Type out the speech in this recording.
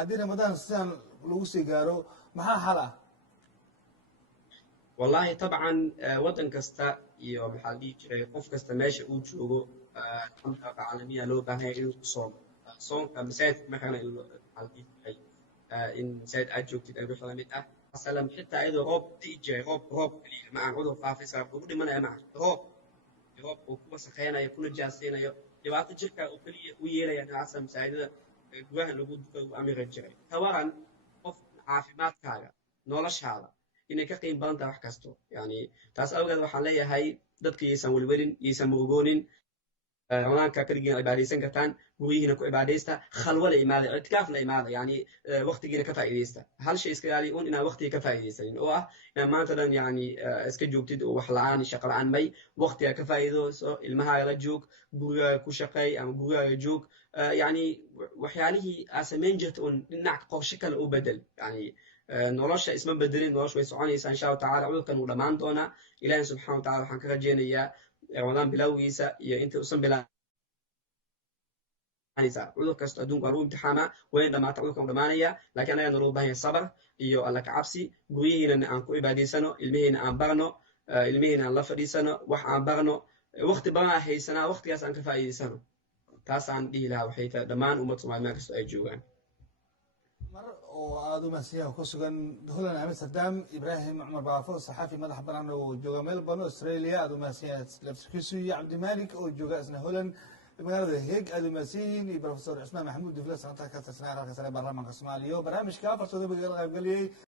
haddii ramadaan sidan lagu sii gaaro maxaa xal ah والله طبعا ودن كستا iyo maxaa dhihi jiray qof kasta meesha uu joogo xamka caalamiya loo baahan yahay inuu ku soomo soonka masaajidka markana maxaa dhihi jiray in masaajid aad joogtid ay wixii lamid ah masalan xitaa iyadoo roob di'i jiray roob keliya ma aan cudur faafaysa ugu dhimanaya ma roob uu ku wasakeynayo kuna jaaseynayo dhibaato jirka uu keliya u yeelaya noocaasa masaajidada gudaha lagu duka ugu amiri jiray tawaran qof caafimaadkaaga noloshaada inay ka qiim badan tahay wax kasto yani taas awgeed waxaan leeyahay dadka yaysan welwelin yaysan murugoonin ramadaanka kaligiina cibaadaysan kartaan guryihiina ku cibaadaysta khalwo la imaada ictikaaf la imaada yani waqtigiina ka faa'iidaysta hal shay iska ilaali un inaan waqtiga ka faa'iidaysanin oo ah inaan maanta dhan yani iska joogtid oo wax la'aan shaqo la'aan may waqtiga ka faa'iidayso ilmahaaga la joog gurigaaga ku shaqeey ama gurigaaga joog yani waxyaalihii aa samayn jirta un dhinac qorshe kale u bedel yani nolosha isma bedelin nolosha way soconaysaa insha allahu tacala cudurkan wuu dhammaan doonaa ilaahi subxana wa tacala waxaan ka rajeynayaa ramadaan bilowgiisa iyo inta usan bilaanaysa cudur kasta adduunka waa lagu imtixaamaa wayna dhamaata cudurkan wuu dhamaanaya laakiin annaga naloo baahan yahay sabar iyo alla ka cabsi guryihiina aan ku cibaadaysano ilmihiina aan barno ilmihiina aan la fadhiisano wax aan barno waqti badan aan haysanaa waqtigaas aan ka faa'iidaysano taasaan dhihi lahaa waxay tahay dhammaan ummad soomaali meel kastoo ay joogaan mar oo aada u mahadsanyaha ku sugan holand amsterdam ibraahim cumar baafo saxaafi madax banaan oo jooga melbourne australia aada u mahadsanyaha laftirkiisu iyo cabdimalik oo jooga isna holand magaalada heeg aada u mahadsan yihiin iyo professor cismaan maxamuud dufle sanata ka tirsanaa aqalka sare baarlamaanka soomaaliya barnaamijka afartooda laga qaybgeliyey